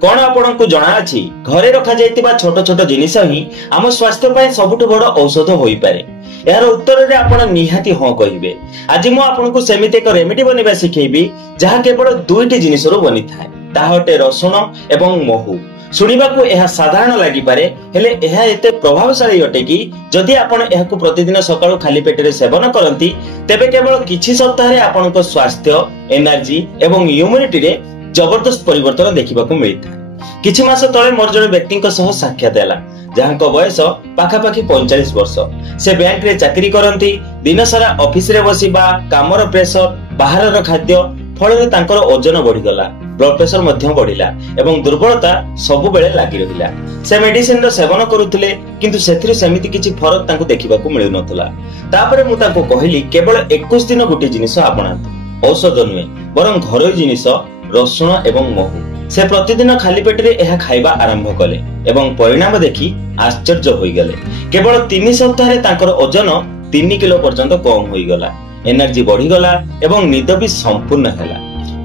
कौन आपको जना अछि घरे रखा जाइतिबा छोट छोट जिनिस ही आम स्वास्थ्य पाए सबुठ बड़ औषध होई पारे। यार उत्तर रे आपण निहाती हां कहिबे। आज मु आपनको सेमिति एक रेमेडी बनेबा सिखेबी जहा केवल दुईटी जिनिस रो बनी थाए। ताहटे रसुण एवं महू। सुनिबाकू यह साधारण लागि पारे हेले यह एते प्रभावशाली अटे कि जदि आपण एहाकू प्रतिदिन सकाळु खाली पेटरे सेवन करंती तेबे केवल किछि सप्ताह रे आपनको स्वास्थ्य एनर्जी एवं इम्यूनिटी रे जबरदस्त परिवर्तन देखिबाकू मिलिथा। किछि मास तळे मोर जणे व्यक्तिक सह साक्षात हैला जहांक बयस पाखापाखी 45 वर्ष। से बैंक रे चाकरी करंती, दिन सारा ऑफिस रे बसिबा, कामर प्रेशर, बाहरर खाद्य फଳରେ तांकर ओजन बढ़ी गला, ब्लड प्रेशर मध्य बढ़िला एवं दुर्बलता सब बेले लागि रहिला। से मेडिसिन रो सेवन करूथिले किंतु सेथिरे समिति किछि फरक तांको देखिबाकू मिलु नथला। तापरे मु तांको कहिली केवल 21 दिन गुटी जिनिस आपणांतु। औषध नुहे बरं घरोई जिनिस रसुण एवं महू। से प्रतिदिन खाली पेटरे यह खाइबा आरंभ कले एवं परिणाम देखि आश्चर्य होई गले। केवल 3 सप्ताह रे तांकर ओजन 3 किलो पर्यंत कम होई गला, एनर्जी बढ़ी गला एवं निद भी संपूर्ण हैला।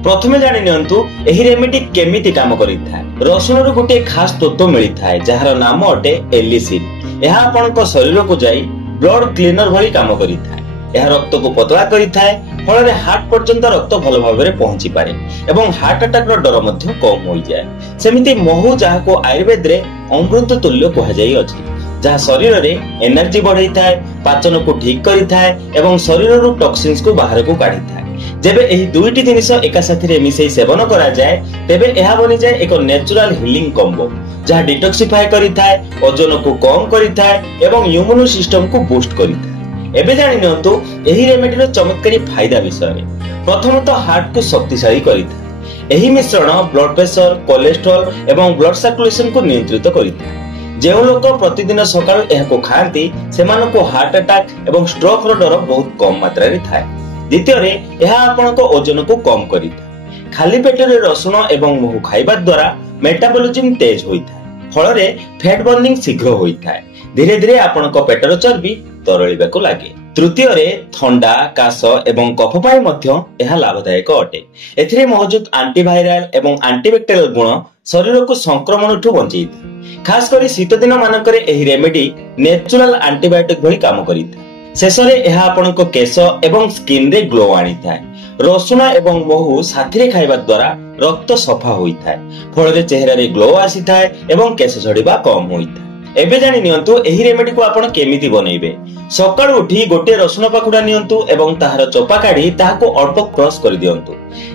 प्रथमे जानि नियंतु एही रेमेडी केमिति काम करिथाय। रसुण रो गुटे खास तत्व मिलिथाय जहार नाम अटे एलिसिन। यह आपनक शरीर को जाई ब्लड क्लीनर भली काम करिथाय। यह रक्त को पतला करिथाय, फଳରେ हार्ट पर्यंत रक्त भल भाबरे पहुंची पारे एवं हार्ट अटैक रो डर मध्य कम होई जाय। सेमिति महू जहा को आयुर्वेद रे अमृत तुल्य कहा जाई अछि, जहा शरीर रे एनर्जी बढ़ाइथाय, पाचन को ठीक करिथाय एवं शरीर रो टॉक्सिन्स को बाहर को काढिथाय। जेबे एही दुईटी जिनिस एका साथी रे मिसई सेवन करा जाय तेबे एहा बनि जाय एक नेचुरल हीलिंग कॉम्बो जहा डिटॉक्सिफाई करिथाय, ओजन को कम करिथाय एवं इम्यून सिस्टम को बूस्ट करिथाय। एबे जानि नंतु एही रेमेडी रो चमत्कारी फायदा विषय रे। प्रथमतः हार्ट को शक्तिशाली करिथाय। एही मिश्रण ब्लड प्रेशर, कोलेस्ट्रॉल एवं ब्लड सर्कुलेशन को नियंत्रित करिथाय। जे लोक प्रतिदिन सकाळ एहाको खांती सेमानको हार्ट अटैक एवं स्ट्रोक रो डर बहुत कम मात्रा रे थाए। द्वितीय रे एहा आपनको ओजन को कम करिथाय। खाली पेटरे रसुण एवं महू खाइबा द्वारा मेटाबॉलिज्म तेज होइथाय, फଳରେ फैट बर्निंग शीघ्र होइथाय। धीरे धीरे आपनको पेटर चर्बी तरळिबाकू लागे। तृतीय रे थंडा, काश एवं कफ पाई मध्य एहा लाभदायक अटे। एथिरे मौजूद एंटीवायरल एवं एंटीबैक्टेरियल गुण शरीर को संक्रमणठु बंचैଥାଏ। खास करी शीत दिन मानकरे एही रेमेडी नेचुरल एंटीबायोटिक भली काम करिଥାଏ। शेषरे एहा आपनको केश एवं स्किन रे ग्लो आनिଥାଏ। रसुण एवं महू साथीरे खाइबा द्वारा रक्त सफा होइଥାଏ, फଳରେ चेहरा रे ग्लो आसीଥାଏ एवं केश झड़िबा कम होइଥାଏ। एबे जानि नियंतु एही रेमेडी को आपण केमिति बनेइबे। सकाळ उठी गोटे रसुण पाखुडा नियंतु एवं ताहार चोपा काढी ताहाको अल्प क्रश कर दियंतु।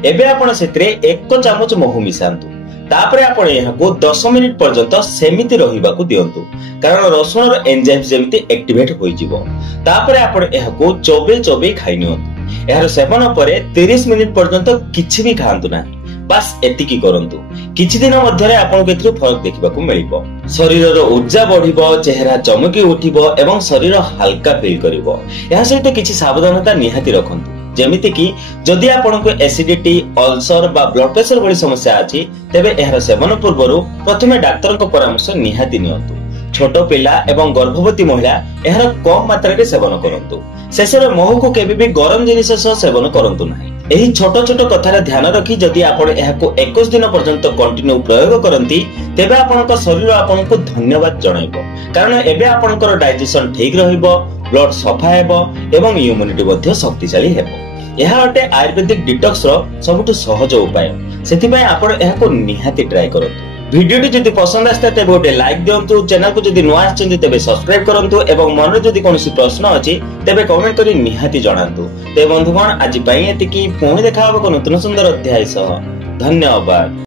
एबे आपण सेतरे 1 चमच महू मिसांतु। तापरे आपण एहाको 10 मिनिट पर्यंत सेमिति रहिबाकू दियंतु, कारण रसुण रो एंजाइम जेमिति एक्टिवेट होई जिवो। तापरे आपण एहाको चोबे चोबे खाइ नियंतु। एहार सेवन परे 30 मिनिट पर्यंत किछि भी खांतु ना, बस एतिकी करंतु। किछि दिन मध्यरे आपनको एथिरो फरक देखिबाकू मिलिबो। शरीरर ऊर्जा बढ़िबो, चेहरा चमकी उठिबो एवं शरीर हल्का फील करिवो। एहा सहित किछि सावधानता निहाती रखंतु, जेमिति कि जदि आपनको एसिडिटी, अल्सर बा ब्लड प्रेशर भली समस्या अछि तेबे एहार सेवन पूर्वरु प्रथमे डाक्टरक परामर्श निहाती नियंतु। छोट पिला एवं गर्भवती महिला एहार कम मात्रा रे सेवन करंतु। शेषरे महू को केबे भी गरम जिनिस सह सेवन करंतु नाही। एही छोट छोट कथार ध्यान रखी जदि आपण एहाको 21 दिन पर्यंत कंटिन्यू प्रयोग करंती तेबे आपनक शरीर आपनको धन्यवाद जणाइबो, कारण एबे आपनकर डाइजेशन ठीक रहिबो, ब्लड सफा हेबो एवं इम्यूनिटी मध्ये शक्तिशाली हेबो। यह अटे आयुर्वेदिक डिटॉक्स रो सबुठ सहज उपाय। सेथिबाय आपण एहाको निहाती ट्राई करंतु। वीडियो टी जदि पसंद आस्ता तेबे गोटे लाइक दियंतु। चैनल को जदि नुआ आछन तेबे सब्सक्राइब करंतु एवं मन रे जदि कोनोसी प्रश्न अछि तेबे कमेंट करी निहाती जणांतु। ते बंधुगण आज पई एतिकी पुणी देखा हबो को नतुन सुंदर अध्याय सह। धन्यवाद।